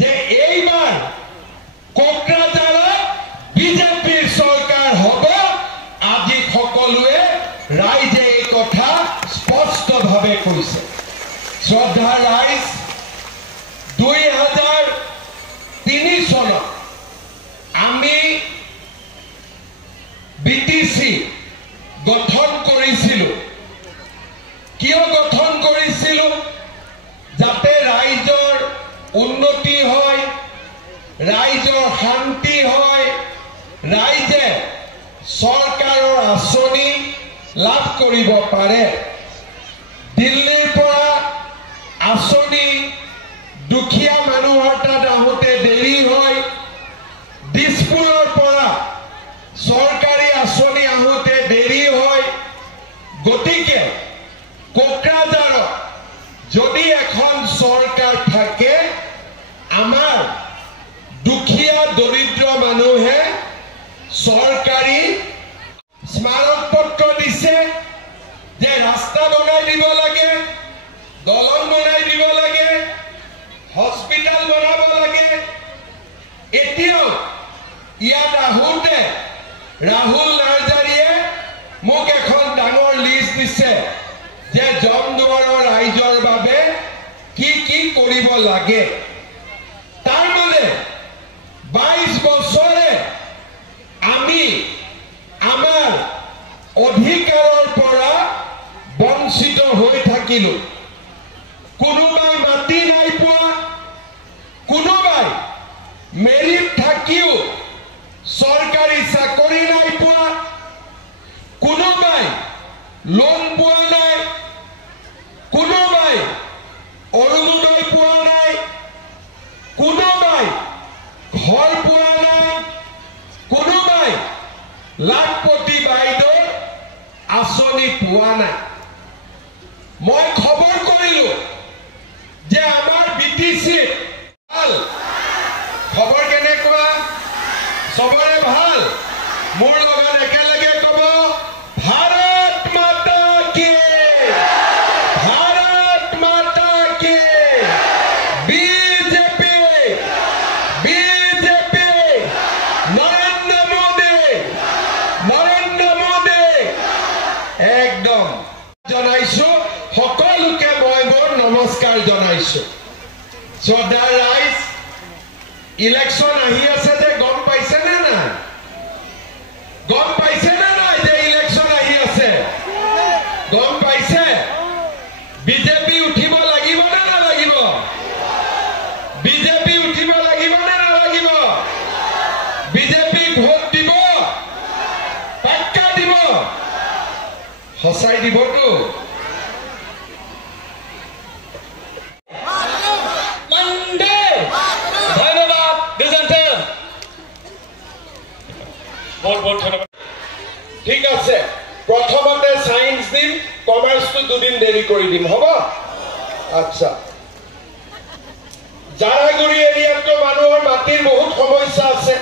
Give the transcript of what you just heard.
যে এইবাৰ কোকৰাঝাৰত বিজেপিৰ চৰকাৰ হ'ব। আজি সকলোৱে ৰাইজে এই কথা স্পষ্টভাৱে কৈছে। শ্ৰদ্ধা ৰাইজ, 2003 চনত আমি বিটিসি গঠন কৰিছিলো। কিয় গঠন কৰিছিলো? যাতে ৰাইজৰ উন্নতি হয়, ৰাইজৰ শান্তি হয়, ৰাইজে চৰকাৰৰ আঁচনি লাভ কৰিব পাৰে। দিল্লীৰ পৰা আঁচনি দুখীয়া মানুহৰ তাত আহোঁতে দেৰি হয়, দিছপুৰৰ পৰা চৰকাৰী আঁচনি আহোঁতে দেৰি হয়। গতিকে কোকৰাঝাৰত যদি এখন চৰকাৰ থাকে, আমাৰ দুখীয়া দৰিদ্ৰ মানুহে চৰকাৰী স্মাৰক পত্ৰ দিছে যে ৰাস্তা বনাই দিব লাগে, দলং বনাই দিব লাগে, হস্পিটাল বনাব লাগে। এতিয়াও ইয়াত আহোঁতে ৰাহুল নাৰ্জাৰীয়ে মোক এখন ডাঙৰ লিষ্ট দিছে যে জমদুৱাৰৰ ৰাইজৰ বাবে কি কি কৰিব লাগে। তাৰমানে 22 বছৰে আমি আমাৰ অধিকাৰৰ পৰা বঞ্চিত হৈ থাকিলো। কোনোবাই মাটি নাই পোৱা, কোনোবাই মেৰিট থাকিও চৰকাৰী চাকৰি নাই পোৱা, কোনোবাই লোন পোৱা নাই, কোনোবাই অৰুণোদয় পোৱা নাই, কোনোবাই ঘৰ পোৱা নাই, কোনোবাই লাখপতি বাইদেউৰ আঁচনি পোৱা নাই। মই খবৰ কৰিলো যে আমাৰ বিটিসি ভাল। খবৰ কেনেকুৱা? সবৰে ভাল? মোৰ লগত একেলগে কব, ভাৰত মাতা কি, ভাৰত মাতা কি, বিজেপি, বিজেপি, নৰেন্দ্ৰ মোদী, নৰেন্দ্ৰ মোদী। একদম জনাইছো, সকলোকে মই মোৰ নমস্কাৰ জনাইছো। শ্ৰদ্ধা ৰাইজ, ইলেকশ্যন আহি আছে যে গম পাইছে নে নাই? গম পাইছে নে নাই যে ইলেকশ্যন আহি আছে? গম পাইছে? বিজেপি উঠিব লাগিব নে নালাগিব? বিজেপি উঠিব লাগিব নে নালাগিব? বিজেপি ভোট দিব? পাক্কা দিব? সঁচাই দিবতো? ঠিক আছে, প্ৰথমতে সায়েন্স দিম, কমাৰ্চটো 2 দিন দেৰি কৰি দিম, হ'ব? আচ্ছা, জাৰাগুৰি এৰিয়াতো মানুহৰ মাটিৰ বহুত সমস্যা আছে।